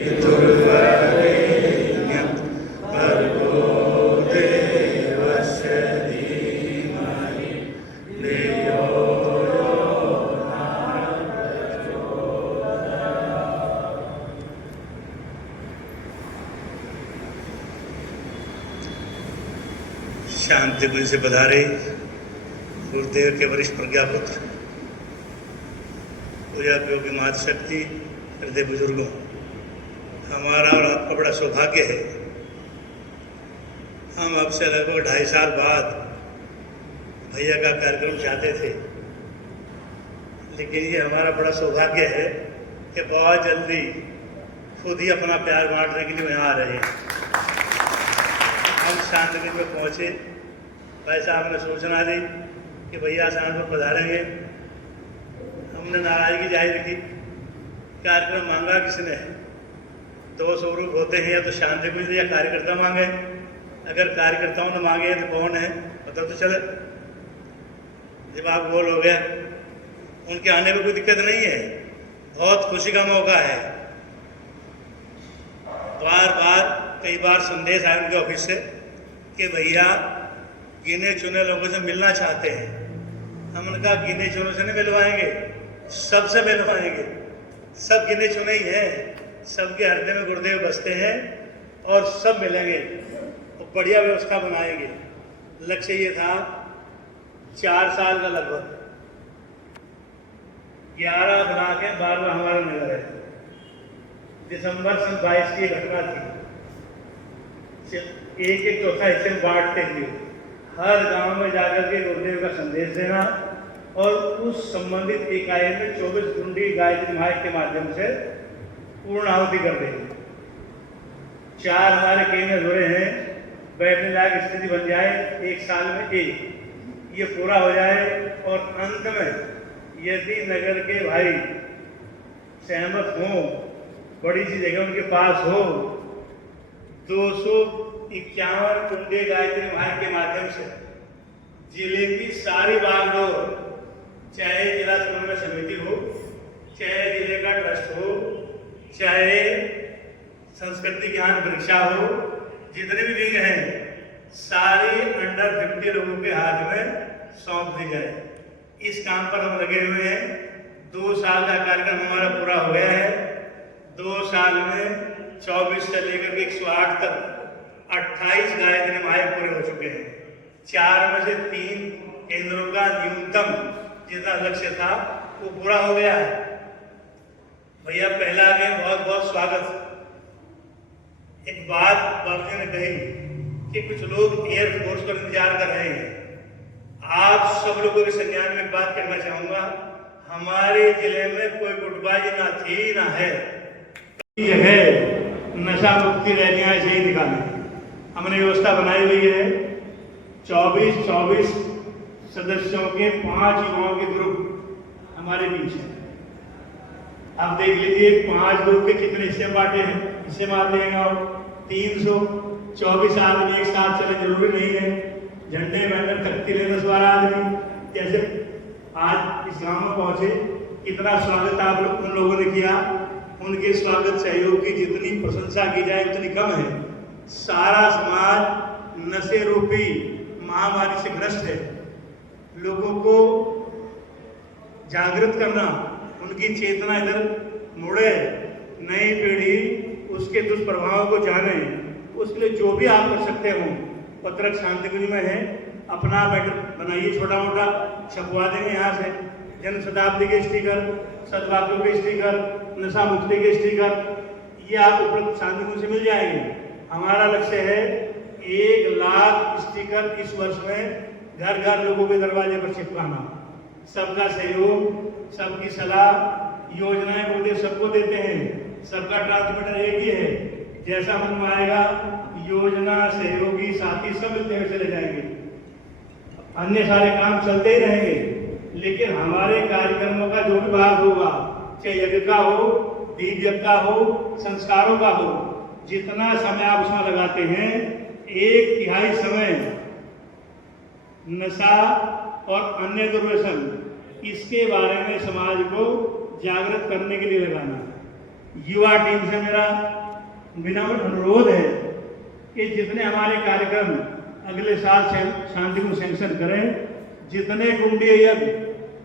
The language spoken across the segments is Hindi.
शांति कुंज से पधारे गुरुदेव के वरिष्ठ प्रज्ञापुत्र पूजा योगी मातृशक्ति हृदय बुजुर्गों, हमारा और आपका बड़ा सौभाग्य है। हम अब से लगभग 2.5 साल बाद भैया का कार्यक्रम चाहते थे, लेकिन ये हमारा बड़ा सौभाग्य है कि बहुत जल्दी खुद ही अपना प्यार बांटने के लिए यहाँ आ रहे हैं। हम शांतिकुंज में पहुँचे, भाई साहब ने सूचना दी कि भैया शाम को पधारेंगे। हमने नाराजगी जाहिर की। कार्यक्रम मांगा किसने? 2 स्वरूप होते हैं, या तो शांतिकुंज या कार्यकर्ता मांगे। अगर कार्यकर्ताओं ने मांगे तो कौन है पता तो चले। दिमाग गोल हो गया। उनके आने में कोई दिक्कत नहीं है, बहुत खुशी का मौका है। बार बार कई बार संदेश आए उनके ऑफिस से कि भैया गिने चुने लोगों से मिलना चाहते हैं। हमने कहा गिने चुने से नहीं मिलवाएंगे, सबसे मिलवाएंगे। सब गिने चुने ही हैं, सबके हृदय में गुरुदेव बसते हैं और सब मिलेंगे और बढ़िया व्यवस्था बनाएंगे। लक्ष्य ये था 4 साल का लगभग 11 बना के 12वां हमारा नगर है। दिसंबर सन 22 की घटना थी। एक चौथा हिस्से में बांटते हुए हर गांव में जाकर के गुरुदेव का संदेश देना और उस संबंधित इकाई में 24 कुंडी गायत्री महायज्ञ के माध्यम से पूर्ण आहुति कर देंगे। 4 हमारे केंद्र जुड़े हैं, बैठने लायक स्थिति बन जाए 1 साल में 1 ये पूरा हो जाए और अंत में यदि नगर के भाई सहमत हों, बड़ी सी जगह उनके पास हो, 251 कुंडी गायत्री महायज्ञ के माध्यम से जिले की सारी बागडोर, चाहे जिला समन्वय समिति हो, चाहे जिले का ट्रस्ट हो, चाहे संस्कृति ज्ञान वृक्षा हो, जितने भी विंग हैं सारी अंडर 50 लोगों के हाथ में सौंप दी जाए। इस काम पर हम लगे हुए हैं। 2 साल का कार्यक्रम हमारा पूरा हो गया है। 2 साल में 24 से लेकर के 108 तक 28 गायत्री महायज्ञ पूरे हो चुके हैं। 4 में से 3 केंद्रों का न्यूनतम जितना लक्ष्य था वो पूरा हो गया है। भैया पहला आगे बहुत बहुत स्वागत। एक बात बाबू ने कही कि कुछ लोग एयरफोर्स पर इंतजार कर रहे हैं। आप सब लोगों के संज्ञान में एक बात कहना चाहूंगा, हमारे जिले में कोई गुटबाजी ना थी ना है। नशा मुक्ति रैलियां ऐसे ही निकालें। हमने व्यवस्था बनाई हुई है। 24 सदस्यों के 5 युवाओं के ग्रुप हमारे बीच है। आप देख लीजिए 5 ग्रुप के कितने हिस्से बांटे हैं, हिस्से मार देंगे आप 324 आदमी एक साथ चले, जरूरी नहीं है झंडे बैंडर तख्ती ले 10-12 आदमी। जैसे आज इस गांव में पहुंचे, इतना स्वागत आप लोग उन लोगों ने किया, उनके स्वागत सहयोग की जितनी प्रशंसा की जाए उतनी कम है। सारा समाज नशे रूपी महामारी से ग्रस्त है। लोगों को जागृत करना, उनकी चेतना इधर मुड़े, नई पीढ़ी उसके दुष्प्रभावों को जाने, उसके लिए जो भी आप कर सकते हो पत्रक शांतिकुंज में है। अपना बैटर बनाइए, छोटा मोटा छपवा देंगे यहाँ से। जन शताब्दी के स्टिकर, सद्वाक्यों के स्टिकर, नशा मुक्ति के स्टिकर, ये आप उपलब्ध शांतिकुंज से मिल जाएंगे। हमारा लक्ष्य है 1 लाख स्टिकर इस वर्ष में घर घर लोगों के दरवाजे पर चिपकाना। सबका सहयोग, सबकी सलाह, योजनाएं गुरुदेव सबको देते हैं। सबका ट्रांसमीटर एक ही है। जैसा मन में आएगा योजना, सहयोगी, साथी सब मिलते हुए चले जाएंगे। अन्य सारे काम चलते ही रहेंगे, लेकिन हमारे कार्यक्रमों का जो भी भाग होगा, चाहे यज्ञ का हो, दीप यज्ञ का हो, संस्कारों का हो, जितना समय आप उसमें लगाते हैं 1/3 समय नशा और अन्य दुर्व्यसन इसके बारे में समाज को जागृत करने के लिए लगाना। युवा टीम से मेरा विनम्र अनुरोध है कि जितने हमारे कार्यक्रम अगले साल शांति को सैंक्शन करें, जितने कुंडी यज्ञ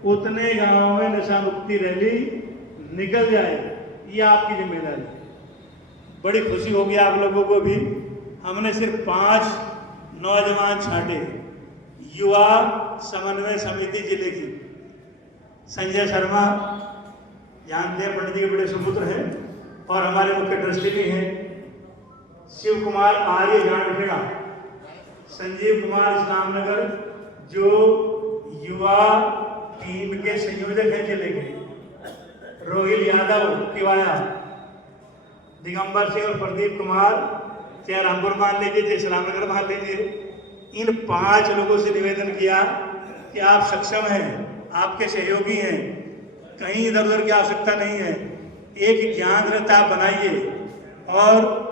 उतने गांवों में नशा मुक्ति रैली निकल जाए, ये आपकी जिम्मेदारी है। बड़ी खुशी होगी आप लोगों को भी। हमने सिर्फ 5 नौजवान छांटे, युवा समन्वय समिति जिले की। संजय शर्मा जानते हैं, पंडित जी के बड़े सुपुत्र हैं और हमारे मुख्य ट्रस्टी भी हैं। शिव कुमार आर्य जानखेड़ा, संजीव कुमार इस्लामनगर जो युवा टीम के संयोजक हैं जिले के, रोहिल यादव तिवाया, दिगंबर सिंह और प्रदीप कुमार, चाहे रामपुर मान लीजिए, चाहे इस्लामनगर मान लीजिए। इन 5 लोगों से निवेदन किया कि आप सक्षम हैं, आपके सहयोगी हैं, कहीं इधर उधर की आवश्यकता नहीं है। एक ज्ञान रथ आप बनाइए और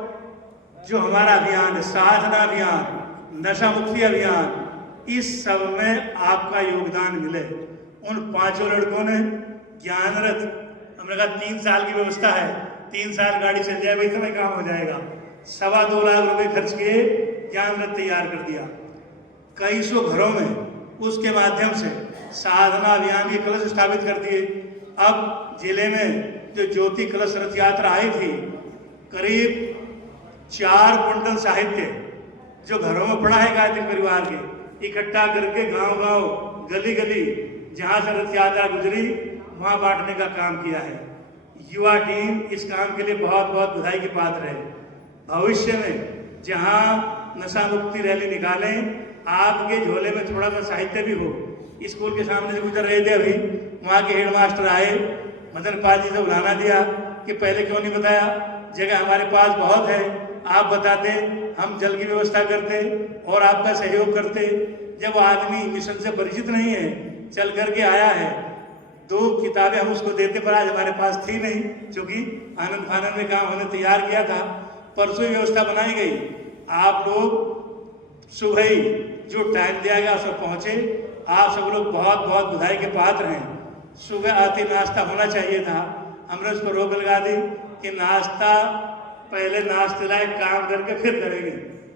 जो हमारा अभियान है, साधना अभियान, नशा मुक्ति अभियान, इस सब में आपका योगदान मिले। उन 5 लड़कों ने ज्ञान रथ, हमने कहा 3 साल की व्यवस्था है, 3 साल गाड़ी चल जाए, इतना काम हो जाएगा। 2.25 लाख रुपए खर्च किए, ज्ञान रथ तैयार कर दिया कई सौ घरों में। उसके माध्यम से साधना अभियान के कलश स्थापित कर दिए। अब जिले में जो ज्योति कलश रथ यात्रा आई थी, करीब 4 क्विंटल साहित्य जो घरों में पड़ा है गायत्री परिवार के, इकट्ठा करके गांव-गांव, गली-गली जहां से रथ यात्रा गुजरी वहां बांटने का काम किया है। युवा टीम इस काम के लिए बहुत बहुत बधाई की पात्र है। भविष्य में जहां नशा मुक्ति रैली निकालें, आपके झोले में थोड़ा सा साहित्य भी हो। स्कूल के सामने से गुजर रहे थे अभी, वहाँ के हेडमास्टर आए, मदन पाल जी से बुलाना दिया कि पहले क्यों नहीं बताया, जगह हमारे पास बहुत है, आप बताते, हम जल की व्यवस्था करते और आपका सहयोग करते। जब आदमी मिशन से परिचित नहीं है, चल करके आया है, 2 किताबें हम उसको देते, पर आज हमारे पास थी नहीं, क्योंकि आनंद फानंद में काम हमने तैयार किया था। परसों व्यवस्था बनाई गई। आप लोग सुबह ही जो टाइम दिया गया उस पर पहुंचे। आप सब लोग बहुत बहुत बधाई के पात्र हैं। सुबह आते नाश्ता होना चाहिए था, हमने उसको रोक लगा दी कि नाश्ता पहले नाश्ते लायक काम करके फिर करेंगे,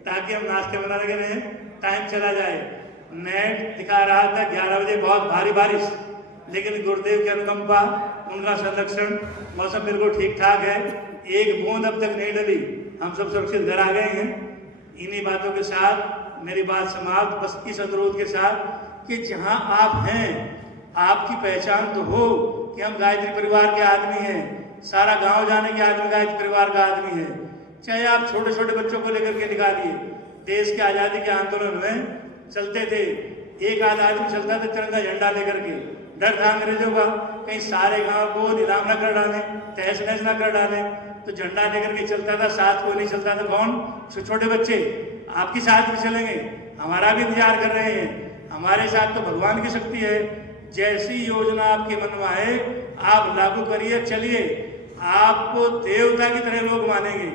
ताकि हम नाश्ते बना लगे रहें, टाइम चला जाए। नेट दिखा रहा था 11 बजे बहुत भारी बारिश, लेकिन गुरुदेव की अनुकंपा, उनका संरक्षण, मौसम बिल्कुल ठीक ठाक है, एक बूंद अब तक नहीं डली, हम सब सुरक्षित घर आ गए हैं। इन्हीं बातों के साथ मेरी बात समाप्त, बस इस अनुरोध के साथ कि जहां आप हैं, आपकी पहचान तो हो कि हम गायत्री परिवार के आदमी हैं, सारा गांव जाने के आदमी गायत्री परिवार का आदमी है। चाहे आप छोटे छोटे बच्चों को लेकर के निकालिए, देश के आज़ादी के आंदोलन में चलते थे, एक आध आदमी चलता था तिरंगा झंडा लेकर के, डर था अंग्रेजों का कहीं सारे गांव को नीलाम न कर डालें, तहस नहस न कर डालें, तो झंडा लेकर के चलता था, साथ कोई नहीं चलता था। कौन? छोटे बच्चे आपके साथ भी चलेंगे, हमारा भी इंतजार कर रहे हैं। हमारे साथ तो भगवान की शक्ति है। जैसी योजना आपके मन में आए आप लागू करिए, चलिए, आपको देवता की तरह लोग मानेंगे।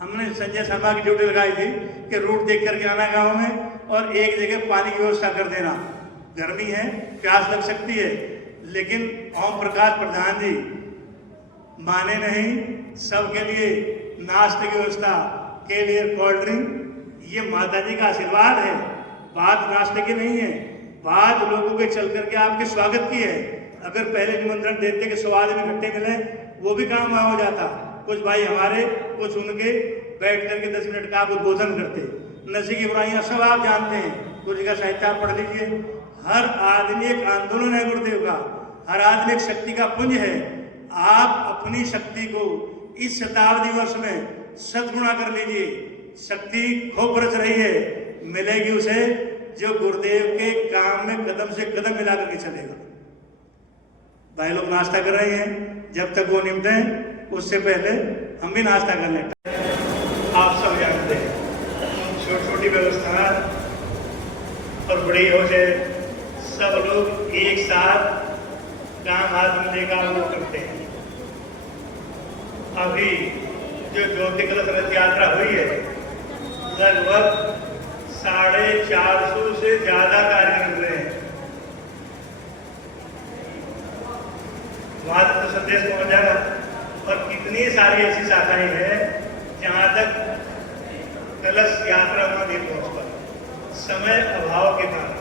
हमने संजय शर्मा की ड्यूटी लगाई थी कि रूट देख करके आना गांव में और एक जगह पानी की व्यवस्था कर देना। गर्मी है, प्यास लग सकती है, लेकिन ओम प्रकाश प्रधान जी माने नहीं। सबके लिए नाश्ते की व्यवस्था, के लिए कोल्ड ड्रिंक, ये माता जी का आशीर्वाद है। बात नाश्ते की नहीं है, बात लोगों के चल करके आपके स्वागत की है। अगर पहले निमंत्रण देते कि 100 आदमी इकट्ठे मिले, वो भी काम वहां हो जाता। कुछ भाई हमारे, कुछ उनके, बैठ करके 10 मिनट का आप उद्बोधन करते। नशे की बुराइयां सब आप जानते हैं, कुछ का साहित्य आप पढ़ लीजिए। हर आदमी एक आंदोलन है गुरुदेव का, हर आदमी एक शक्ति का पुंज है। आप अपनी शक्ति को इस शताब्दी वर्ष में सद्गुणा कर लीजिए। शक्ति खूब बरस रही है, मिलेगी उसे जो गुरुदेव के काम में कदम से कदम मिला करके चलेगा। भाई लोग नाश्ता कर रहे हैं, जब तक वो निपटे उससे पहले हम भी नाश्ता कर लें। आप सब जानते हैं, छोटी छोटी व्यवस्था और बड़ी हो जाए, सब लोग एक साथ काम हाथ में लेकर लोग करते हैं। अभी जो ज्योति कलश रथ यात्रा हुई है, लगभग 450 से ज्यादा कार्यक्रम हुए हैं। वहां तक तो संदेश पहुंच जाएगा और कितनी सारी ऐसी शाखाएं हैं जहाँ तक कलश यात्रा में नहीं पहुँच पाई, समय अभाव के कारण।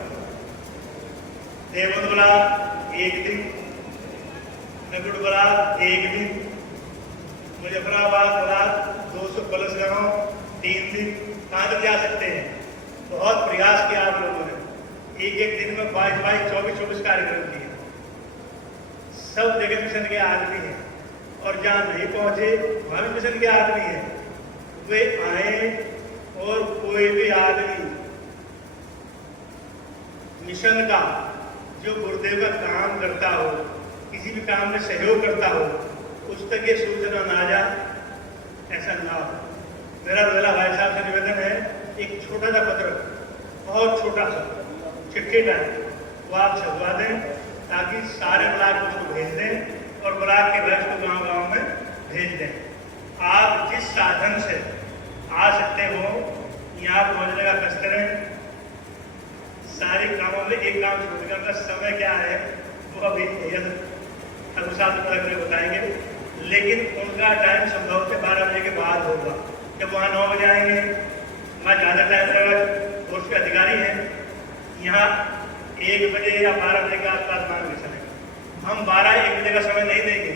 देवबंद बारात 1 दिन, नकुट बारात 1 दिन, मुजफ्फराबाद बारात 200 कलश गाँव 3 दिन। कहाँ तक जा सकते हैं? बहुत प्रयास किया आप लोगों ने, एक दिन में 22 24 कार्यक्रम किए। सब जगह मिशन के आदमी हैं और जहाँ नहीं पहुंचे वहाँ भी मिशन के आदमी हैं। वे आए और कोई भी आदमी मिशन का जो गुरुदेव का काम करता हो, किसी भी काम में सहयोग करता हो, उस तक ये सूचना ना जाए, ऐसा ना हो। मेरा रोला भाई साहब से निवेदन है, एक छोटा सा पत्र, बहुत छोटा सा चिट्ठी टाइप, वो आप छपवा दें ताकि सारे ब्लॉक को उसको भेज दें और ब्लॉक के बैच को गांव-गांव में भेज दें। आप जिस साधन से आ सकते हो यहाँ पहुँचने का कष्ट करें। सारे कामों में एक काम छोड़ने का समय क्या है वो अभी ठाकुर साहब बताएंगे, लेकिन उनका टाइम संभव से 12 बजे के बाद होगा। जब वहाँ 9 बजे आएंगे, वहाँ ज़्यादा टाइम लगेगा, फोर्स के अधिकारी हैं, यहाँ 1 बजे या 12 बजे के आसपास मान के चलेंगे। हम 12-1 बजे का समय नहीं देंगे,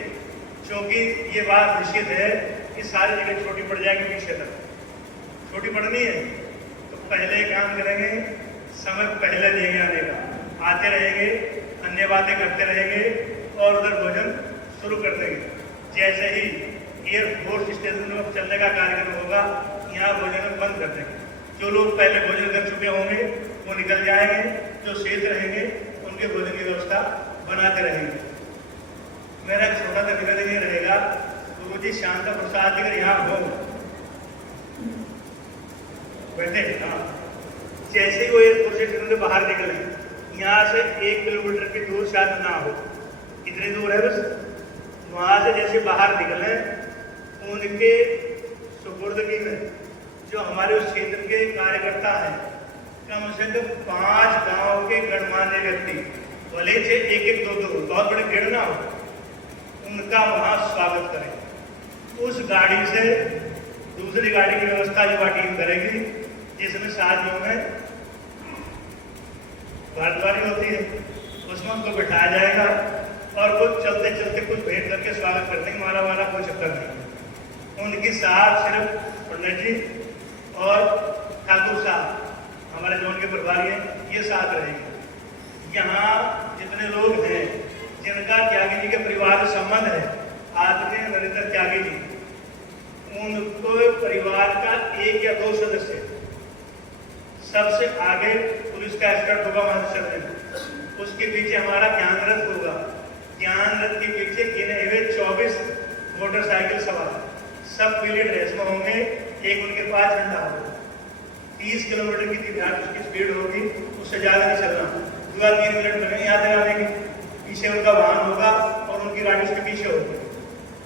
क्योंकि ये बात निश्चित है कि सारी जगह छोटी पड़ जाएगी, पीछे तक छोटी पड़नी है। तो पहले काम करेंगे, समय पहले देंगे आने का, आते रहेंगे, अन्य बातें करते रहेंगे और उधर भोजन शुरू कर देंगे। जैसे ही एयरफोर्स स्टेशन में चलने का कार्यक्रम होगा, यहाँ भोजन बंद कर देंगे। जो लोग पहले भोजन कर चुके होंगे वो निकल जाएंगे, जो शेष रहेंगे उनके भोजन की व्यवस्था बनाते रहेंगे। मेरा छोटा सा निवेदन ये रहेगा, गुरु जी शांता प्रसाद जी अगर यहाँ हो बैठे, हाँ, जैसे ही वो एयरपोर्ट स्टेशन से बाहर निकले, यहाँ से 1 किलोमीटर की दूर शायद ना हो, इतनी दूर है बस, वहाँ से जैसे बाहर निकले, उनके सुपुर्दगी में जो हमारे उस क्षेत्र के कार्यकर्ता हैं, कम से कम 5 गांव के गणमान्य व्यक्ति, भले से 1-1 2-2 बहुत बड़े भीड़ ना हो, उनका वहाँ स्वागत करें। उस गाड़ी से दूसरी गाड़ी की व्यवस्था युवा टीम करेगी, जिसमें 7 लोग हैं, भारद्वारी होती है, उसमें उनको बिठाया जाएगा और वो चलते चलते कुछ भेंट करके स्वागत करते हैं। मारा वाला कोई चक्कर नहीं। उनके साथ सिर्फ पंडित जी और ठाकुर साहब, हमारे जोन के प्रभारी हैं, ये साथ रहेंगे। यहाँ जितने लोग हैं जिनका त्यागी जी के परिवार से संबंध है, आदरणीय नरेंद्र त्यागी जी, उनको परिवार का 1 या 2 सदस्य, सबसे आगे पुलिस का एस्कॉर्ट होगा वहां से चलने, उसके पीछे हमारा ज्ञान रथ होगा, ज्ञान रथ के पीछे गिने हुए 24 मोटरसाइकिल सवार, सब पीली ड्रेस में होंगे, एक उनके पास झंडा होगा। 30 किलोमीटर की उसकी स्पीड होगी, उससे ज़्यादा नहीं चलना, 2-3 मिनट लगेंगे यहाँ तक आने के। पीछे उनका वाहन होगा और उनकी गाड़ी उसके पीछे होगी।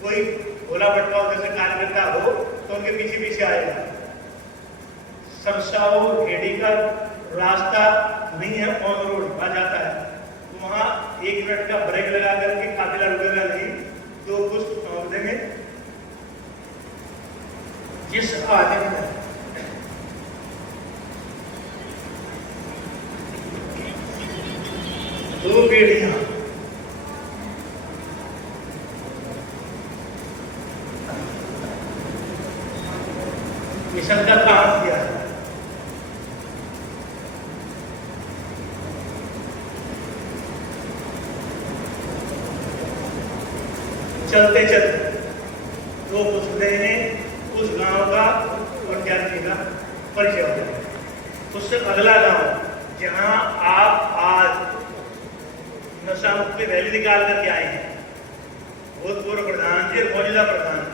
कोई भोला भटका उधर से कार्यकर्ता हो तो उनके पीछे पीछे आएगा। सरसाओ घेड़ी का रास्ता नहीं है, ऑन रोड वहाँ जाता है, तो वहाँ 1 मिनट का ब्रेक लगा करके काफिला रुकेगा नहीं, 2 कुछ ठोक देंगे। जिस आदमी में दो पीढ़ियां मिशन का काम किया है, चलते चलते 2 पुस्तकें हैं, उस गांव का और जाति का परिचय होता है। उससे अगला गांव जहां आप आज नशा मुक्ति रैली निकाल करके आए हैं, भूतपूर्व प्रधान जी और मौजूदा प्रधान,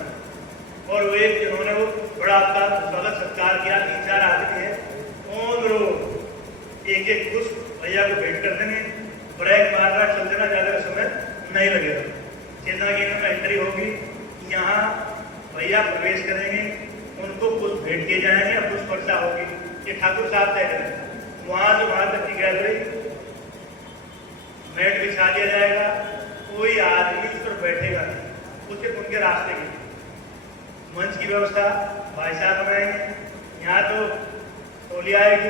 और वे जिन्होंने वो बड़ा आपका स्वागत सत्कार किया, 3-4 आदमी है, ऑन रोड 1-1 कुछ भैया को भेंट कर देंगे, ब्रेक मारना, चल देना, ज़्यादा समय नहीं लगेगा। जितना कि इनमें एंट्री होगी, यहाँ भैया प्रवेश करेंगे, उनको कुछ भेंट किए जाएंगे और कुछ पर्चा होगी, ये ठाकुर साहब तय करेंगे। वहाँ से वहाँ तक की गैलरी मैट बिछा दिया जाएगा, कोई आदमी उस पर बैठेगा नहीं, वो सिर्फ उनके रास्ते की। मंच की व्यवस्था भाई साहब बनाएंगे, यहाँ तो टोली आएगी,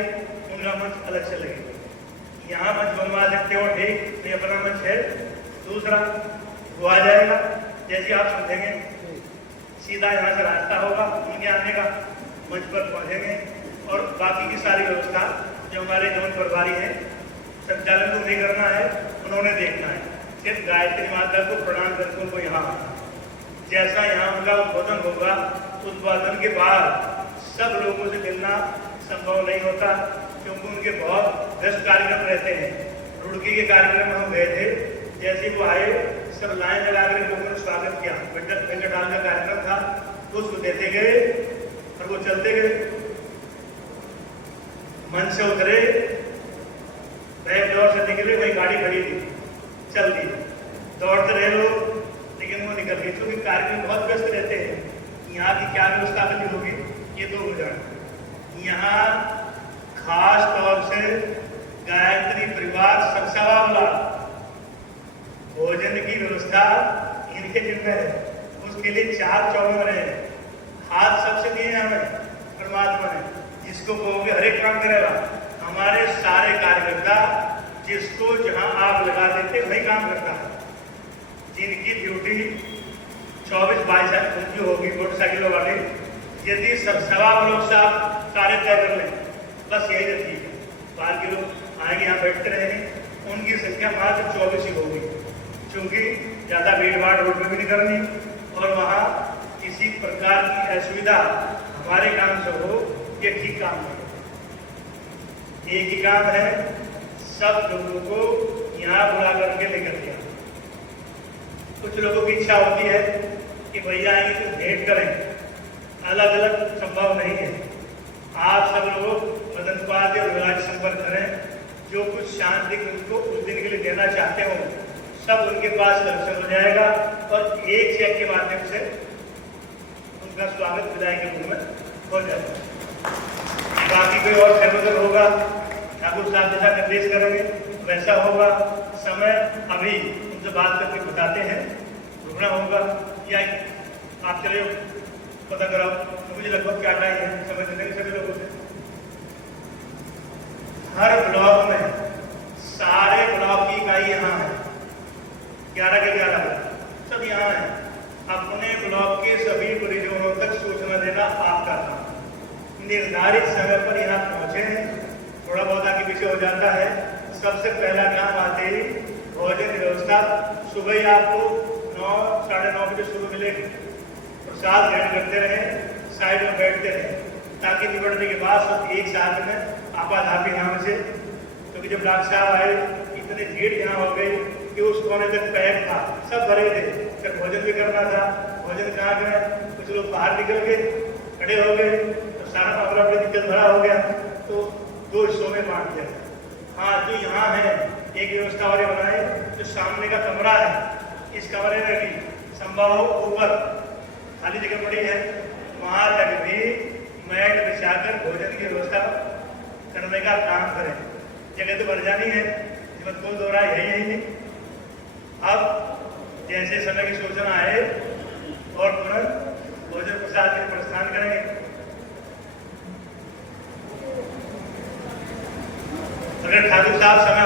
उनका मंच अलग से लगेगा। यहाँ मंच बनवा सकते हो ठीक, ये अपना मंच है। दूसरा वो आ जाएगा, जैसे आप समझेंगे सीधा यहाँ से रास्ता होगा उनके आने का, मंच पर पहुँचेंगे और बाकी की सारी व्यवस्था जो हमारे जोन प्रभारी हैं, संचालन को नहीं करना है, उन्होंने देखना है। सिर्फ गायत्री माता को प्रणाम करके उनको यहाँ आना। जैसा यहाँ उनका उद्बोधन होगा, उद्बोधन के बाद सब लोगों से मिलना संभव नहीं होता, क्योंकि उनके बहुत व्यस्त कार्यक्रम रहते हैं। रुड़की के कार्यक्रम में हम गए थे, जैसे वो आए सब लाइन लगा कर लोगों ने स्वागत किया। वेंकटाल का कार्यक्रम था, उसको देते गए और वो चलते गए, मंच से उतरे, बैक डोर से निकले, वही गाड़ी खड़ी थी, चल दी, दौड़ते रहे लोग, लेकिन वो निकल गए क्योंकि कार्यक्रम बहुत व्यस्त रहते हैं। यहाँ की क्या व्यवस्था करनी होगी ये तो हो जाए। यहाँ खास तौर से गायत्री परिवार सरसावा वाला भोजन की व्यवस्था इनके जिम्मे है। उसके लिए 4 चौबंद रहे, हाथ सबसे दिए हमें परमात्मा ने, जिसको कहोगे हर एक काम करेगा। हमारे सारे कार्यकर्ता जिसको जहां आप लगा देते वही काम करता है। जिनकी ड्यूटी 24/22 उनकी होगी मोटरसाइकिलों वाले, यदि सवा लोग से आप कार्य तय कर लें, बस यही रहती है। बाकी लोग आएंगे यहाँ बैठते रहेंगे, उनकी संख्या मात्र 24 ही होगी, क्योंकि ज़्यादा भीड़ भाड़ रोड में भी नहीं करनी और वहाँ किसी प्रकार की असुविधा हमारे काम से हो, ये ठीक काम है। एक ही काम है, सब लोगों को यहाँ बुला करके लेकर दिया। कुछ लोगों की इच्छा होती है कि भैया आएंगे तो भेंट करें, अलग अलग संभव नहीं है। आप सब लोग मदन पाल या विराज संपर्क करें, जो कुछ शांति उनको उस दिन के लिए देना चाहते हो, सब उनके पास दर्शन हो जाएगा और एक चेक के माध्यम से उनका स्वागत विदाई के रूप में हो जाएगा। बाकी कोई और सेवकर होगा, ठाकुर साहब जैसा निर्देश करेंगे वैसा होगा। समय अभी उनसे बात करके बताते हैं, रुकना होगा या आप चले पता कराओ, तो मुझे लगभग क्या टाइम है, समय देने सभी लोगों से। हर ब्लॉक में सारे ब्लॉक की इकाई यहाँ है, 11 के 11 सब यहाँ है। अपने ब्लॉक के सभी परिजनों तक सूचना देना आपका काम। निर्धारित समय पर यहाँ पहुँचे हैं, थोड़ा बहुत आगे पीछे हो जाता है। सबसे पहला काम आते ही भोजन व्यवस्था, सुबह ही आपको 9 साढ़े 9 बजे शुरू मिलेगी। प्रसाद ग्रहण करते रहें, साइड में बैठते रहें, ताकि निपटने के बाद सब एक साथ में आपाधापी नाम से, क्योंकि जब डॉक्टर साहब आए इतनी भीड़ यहाँ हो गई कि उस कोने तक पैक था, सब भरे थे, फिर भोजन भी करना था। भोजन कहाँ करें, कुछ लोग बाहर निकल गए, खड़े हो गए, तो सारा मामला अपने दिक्कत भरा हो गया, तो 2 हिस्सों में बांट दिया। हाँ, जो यहाँ है एक व्यवस्था वाले बनाए, जो सामने का कमरा है, इस कमरे में भी संभव हो ऊपर खाली जगह पड़ी है, वहाँ तक भी मैट बिछाकर भोजन की व्यवस्था करने का काम करें। जगह तो बढ़ जानी है, इसमें कोई दो राय है ही नहीं। अब जैसे समय की सूचना आए और तुरंत भोजन प्रसाद के प्रस्थान करेंगे। अगर ठाकुर साहब समय